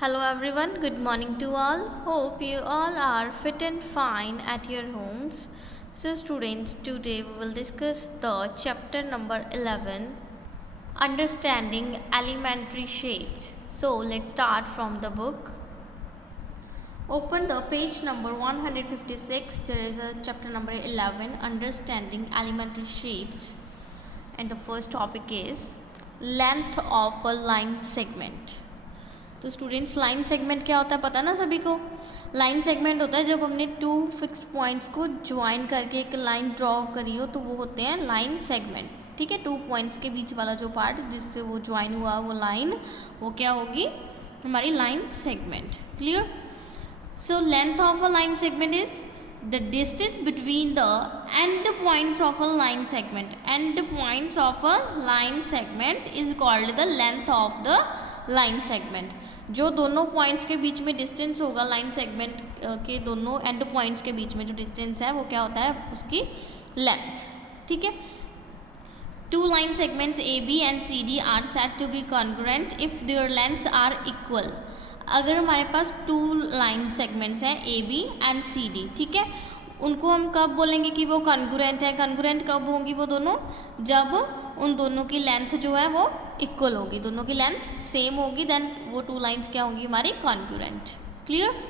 Hello everyone, good morning to all. Hope you all are fit and fine at your homes. So students, today we will discuss the chapter number 11, Understanding Elementary Shapes. So let's start from the book. Open the page number 156. There is a chapter number 11, Understanding Elementary Shapes. And the first topic is length of a line segment. तो students line segment क्या होता है पता ना सभी को। Line segment होता है जब हमने टू फिक्स्ड पॉइंट्स को ज्वाइन करके एक लाइन ड्रॉ करी हो तो वो होते हैं लाइन सेगमेंट। ठीक है, टू पॉइंट्स के बीच वाला जो पार्ट जिससे वो ज्वाइन हुआ वो लाइन वो क्या होगी हमारी line segment. Clear. So length of a line segment is the distance between the end points of a line segment. And points of a line segment is called the length of the line segment. जो दोनों points के बीच में distance होगा line segment के दोनों and points के बीच में जो डिस्टेंस है वो क्या होता है उसकी लेंथ। ठीक है। Two line segments A B and C D are said to be congruent if their lengths are equal. अगर हमारे पास टू लाइन सेगमेंट्स हैं A B and C D, ठीक है, उनको हम कब बोलेंगे कि वो कॉन्ग्रुएंट है। कॉन्ग्रुएंट कब होंगी वो दोनों, जब उन दोनों की लेंथ जो है वो इक्वल होगी, दोनों की लेंथ सेम होगी, देन वो टू लाइंस क्या होंगी हमारी कॉन्ग्रुएंट। क्लियर।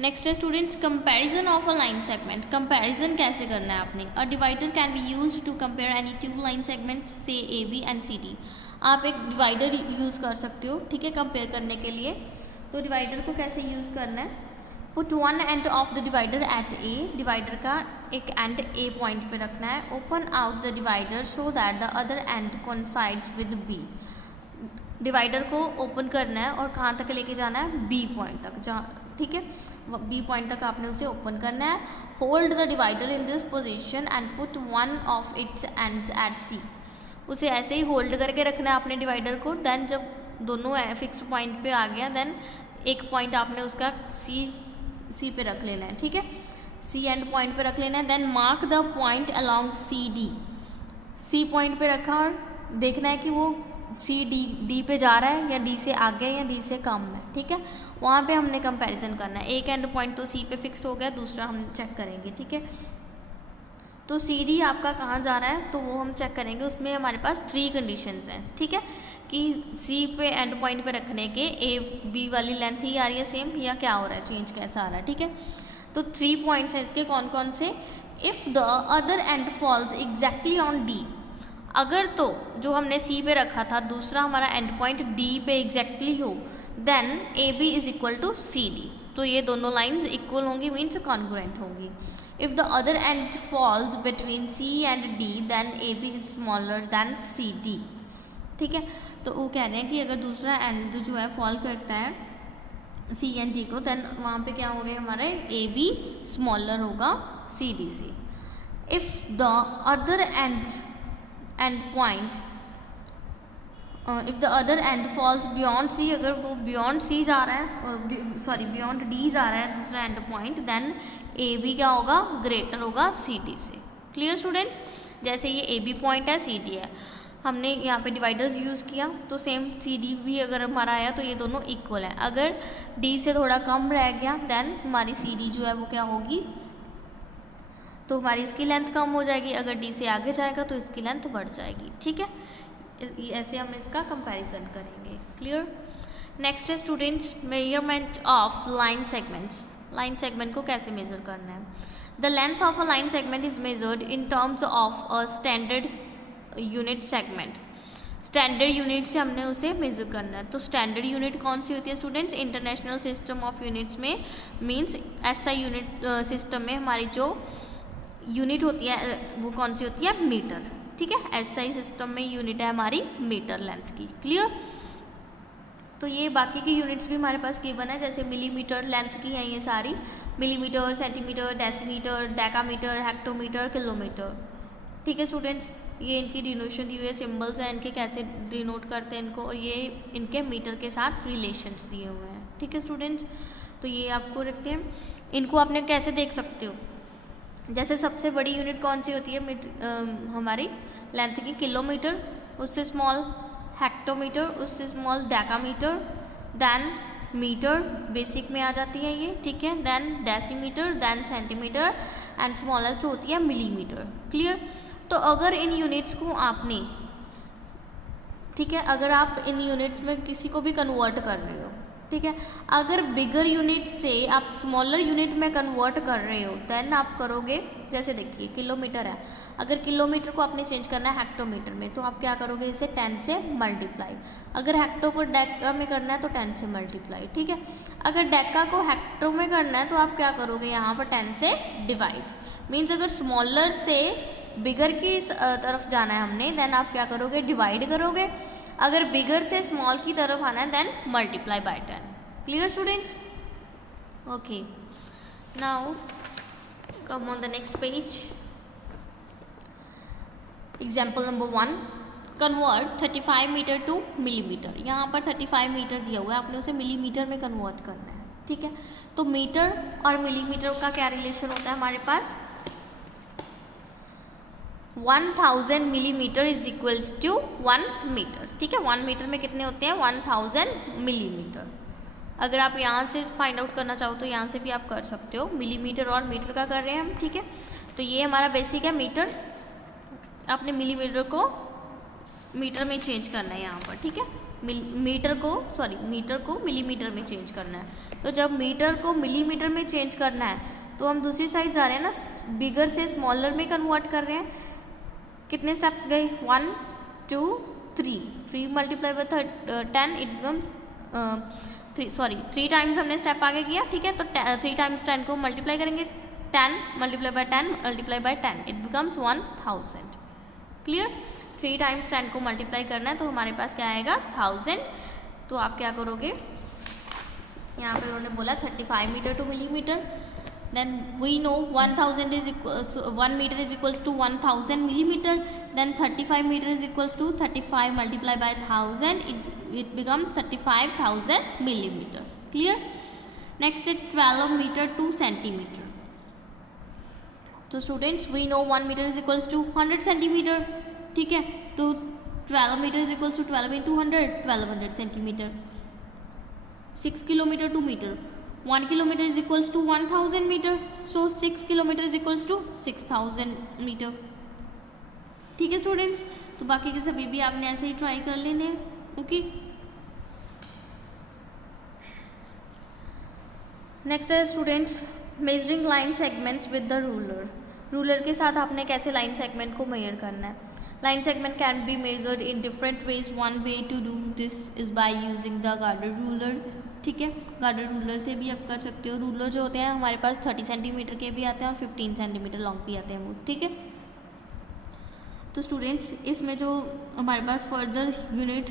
नेक्स्ट है students comparison of a line segment. Comparison कैसे करना है आपने। A divider can be used to compare any two line segments से A B and C D. आप एक डिवाइडर यूज़ कर सकते हो, ठीक है, कंपेयर करने के लिए। तो डिवाइडर को कैसे यूज़ करना है। Put one end of the divider at A. Divider का एक एंड ए पॉइंट पे रखना है। Open out the divider so that the other end coincides with B. Divider को ओपन करना है और कहाँ तक लेके जाना है, बी पॉइंट तक, जहाँ, ठीक है, बी पॉइंट तक आपने उसे ओपन करना है। Hold the divider in this position and put one of its ends at C. उसे ऐसे ही होल्ड करके रखना है आपने डिवाइडर को। देन जब दोनों फिक्स पॉइंट पे आ गया देन एक पॉइंट आपने उसका सी पे रख लेना है। ठीक है, सी एंड पॉइंट पे रख लेना है। Then mark the point along C D. C point पे रखा और देखना है कि वो सी डी पे जा रहा है या डी से आगे है या डी से कम है। ठीक है, वहाँ पे हमने कंपैरिजन करना है। एक एंड पॉइंट तो सी पे फिक्स हो गया, दूसरा हम चेक करेंगे। ठीक है, तो सी डी आपका कहाँ जा रहा है तो वो हम चेक करेंगे। उसमें हमारे पास थ्री कंडीशंस हैं। ठीक है, कि सी पे एंड पॉइंट पे रखने के ए बी वाली लेंथ ही आ रही है सेम या क्या हो रहा है, चेंज कैसा आ रहा है। ठीक है, तो थ्री पॉइंट्स हैं इसके, कौन कौन से। If the other end falls exactly on D. अगर तो जो हमने सी पे रखा था दूसरा हमारा एंड पॉइंट डी पे एग्जैक्टली हो then A B is equal to C D. तो ये दोनों लाइन्स इक्वल होंगी, मीन्स कॉन्ग्रुएंट होंगी। If the other end falls between C and D then A B is smaller than C D. ठीक है, तो वो कह रहे हैं कि अगर दूसरा एंड जो है फॉल करता है सी एंड डी को देन वहाँ पे क्या हो गए हमारे ए बी स्मॉलर होगा सी डी से। If the other end point if the other end falls beyond C, अगर वो बियॉन्ड सी जा रहा है, सॉरी बियॉन्ड डी जा रहा है दूसरा end point, then A B क्या होगा, ग्रेटर होगा सी डी से। Clear students. जैसे ये ए बी पॉइंट है, सी डी है, हमने यहाँ पे डिवाइडर्स यूज़ किया तो सेम सी डी भी अगर हमारा आया तो ये दोनों इक्वल हैं। अगर डी से थोड़ा कम रह गया देन हमारी सी डी जो है वो क्या होगी, तो हमारी इसकी लेंथ कम हो जाएगी। अगर डी से आगे जाएगा तो इसकी लेंथ बढ़ जाएगी। ठीक है, ऐसे हम इसका कंपैरिजन करेंगे। क्लियर। नेक्स्ट है students measurement of line segments. Line segment को कैसे मेज़र करना है। The length of a line segment is measured in terms of a standard unit segment. Standard unit से हमने उसे मेज़र करना है। तो स्टैंडर्ड यूनिट कौन सी होती है students, international system of units में, मींस ऐसा यूनिट सिस्टम में हमारी जो यूनिट होती है वो कौन सी होती है, मीटर। ठीक है, एसआई सिस्टम में यूनिट है हमारी मीटर लेंथ की। क्लियर। तो ये बाकी की यूनिट्स भी हमारे पास गिवन है, जैसे मिलीमीटर लेंथ की है ये सारी, millimetre, centimetre, decimetre, decametre, hectometre, kilometre. ठीक है स्टूडेंट्स, ये इनकी डिनोशन दी हुई है, सिम्बल्स हैं इनके, कैसे डिनोट करते हैं इनको, और ये इनके मीटर के साथ रिलेशंस दिए हुए हैं। ठीक है स्टूडेंट्स, तो ये आपको रखते हैं। इनको आपने कैसे देख सकते हो, जैसे सबसे बड़ी यूनिट कौन सी होती है हमारी लेंथ की, किलोमीटर, उससे स्मॉल हेक्टोमीटर, उससे small decametre, then metre basic में आ जाती है ये, ठीक है, then decimetre, then centimetre and smallest होती है मिलीमीटर। क्लियर। तो अगर इन यूनिट्स को आपने, ठीक है, अगर आप इन यूनिट्स में किसी को भी कन्वर्ट कर रहे हो, ठीक है, अगर बिगर यूनिट से आप स्मॉलर यूनिट में कन्वर्ट कर रहे हो देन आप करोगे, जैसे देखिए किलोमीटर है, अगर किलोमीटर को आपने चेंज करना है हेक्टोमीटर में तो आप क्या करोगे, इसे 10 से मल्टीप्लाई। अगर हेक्टो को डेका में करना है तो 10 से मल्टीप्लाई, ठीक है। अगर डेका को हेक्टो में करना है तो आप क्या करोगे, यहाँ पर 10 से डिवाइड। मीन्स अगर स्मॉलर से बिगर की तरफ जाना है हमने देन आप क्या करोगे, डिवाइड करोगे। अगर बिगर से स्मॉल की तरफ आना है then multiply by 10। Clear students? Okay, now come on the next page. Example number 1, convert 35 metre to millimetre. यहाँ पर 35 मीटर दिया हुआ है, आपने उसे मिलीमीटर में कन्वर्ट करना है, ठीक है। तो मीटर और मिलीमीटर का क्या रिलेशन होता है हमारे पास, 1000 millimetre is equals to 1 metre, ठीक है। 1 मीटर में कितने होते हैं, 1000 मिलीमीटर। अगर आप यहाँ से फाइंड आउट करना चाहो तो यहाँ से भी आप कर सकते हो, मिलीमीटर और मीटर का कर रहे हैं हम, ठीक है। तो ये हमारा बेसिक है मीटर, आपने मिलीमीटर को मीटर में चेंज करना है यहाँ पर, ठीक है। मीटर को मिलीमीटर में चेंज करना है। तो जब मीटर को मिलीमीटर में चेंज करना है तो हम दूसरी साइड जा रहे हैं ना, बिगर से स्मॉलर में कन्वर्ट कर रहे हैं। कितने स्टेप्स गए, 1 2 3 multiply by 10 it becomes 3 times हमने स्टेप आगे किया, ठीक है। तो 3 टाइम्स 10 को मल्टीप्लाई करेंगे, 10 multiply by 10 multiply by 10 it becomes 1000। Clear. 3 times 10 को मल्टीप्लाई करना है तो हमारे पास क्या आएगा, 1000। तो आप क्या करोगे, यहाँ पे उन्होंने बोला 35 metre to millimetre, then we know 1000 is 1 meter is equals to 1000 millimeter, then 35 meter is equals to 35 multiplied by 1000, it becomes 35000 millimeter. Clear? Next is 12 meter to centimeter. So students, we know 1 meter is equals to 100 centimeter, ठीक है। तो 12 meter is equals to 12 into 100, 1200 centimeter. 6 kilometer to meter, 1 kilometer is equals to 1000 meter, so 6 kilometer is equals to 6000 meter, ठीक है students. तो बाकी के सभी भी आपने ऐसे ही ट्राई कर लेने, ओके। नेक्स्ट है students, measuring line segments with the ruler. Ruler के साथ आपने कैसे लाइन सेगमेंट को मेजर करना है। Line segment can be measured in different ways. One way to do this is by using the गार्डर रूलर, ठीक है। गार्डर रूलर से भी आप कर सकते हो। रूलर जो होते हैं हमारे पास 30 सेंटीमीटर के भी आते हैं और 15 सेंटीमीटर लॉन्ग भी आते हैं वो, ठीक है। तो स्टूडेंट्स, इसमें जो हमारे पास further unit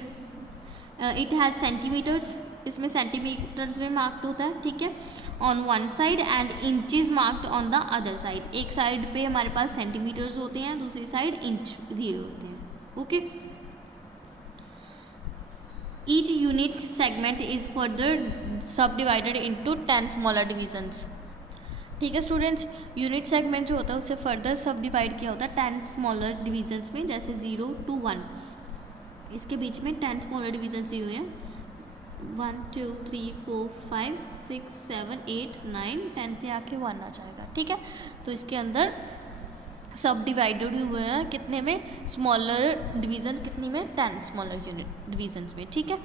it has centimetres, इसमें सेंटीमीटर्स में मार्क्ड होता है, ठीक है, on one side and inches marked on the other side. एक साइड पे हमारे पास सेंटीमीटर्स होते हैं, दूसरी साइड इंच दिए होते हैं, okay. Each unit segment is further subdivided into 10 smaller divisions, ठीक है स्टूडेंट्स। यूनिट सेगमेंट जो होता है उससे फर्दर सब डिवाइड किया होता है 10 स्मॉलर डिविजन्स में, जैसे 0 to 1, इसके बीच में 10 स्मॉलर डिविजन्स दिए हुए हैं, 1 2 3 4 5 6 7 8 9 10 पे आके 1 आ जाएगा, ठीक है। तो इसके अंदर सब डिवाइडेड हुए हैं कितने में, स्मॉलर डिवीज़न कितनी में, 10 स्मॉलर यूनिट डिवीजन्स में, ठीक है।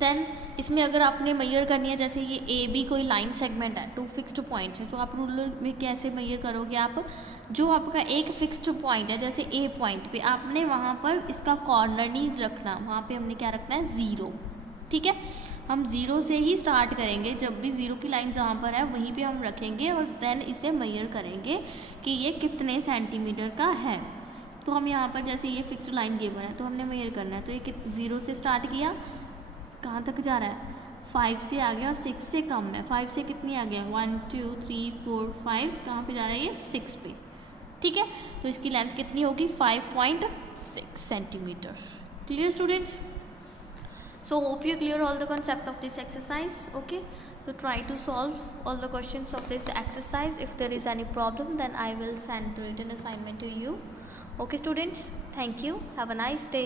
देन इसमें अगर आपने मेजर करनी है, जैसे ये ए बी कोई लाइन सेगमेंट है, 2 फिक्स्ड पॉइंट्स है, तो आप रूलर में कैसे मेजर करोगे, आप जो आपका एक फिक्स्ड पॉइंट है, जैसे ए पॉइंट पे आपने वहाँ पर इसका कॉर्नर नहीं रखना, वहाँ पे हमने क्या रखना है, 0, ठीक है। हम 0 से ही स्टार्ट करेंगे, जब भी 0 की लाइन जहाँ पर है वहीं पे हम रखेंगे और देन इसे मेजर करेंगे कि ये कितने सेंटीमीटर का है। तो हम यहाँ पर जैसे ये फिक्स्ड लाइन गिवन है तो हमने मेजर करना है, तो ये 0 से स्टार्ट किया, कहाँ तक जा रहा है, 5 से आ गया और 6 से कम है, 5 से कितनी आ गया, 1 2 3 4 5, कहाँ पे जा रहा है ये, 6 पे, ठीक है। तो इसकी लेंथ कितनी होगी, 5.6 centimetre. Clear students? So hope you clear all the concept of this exercise, okay. So try to solve all the questions of this exercise. If there is any problem then I will send written assignment to you, okay students. Thank you, have a nice day.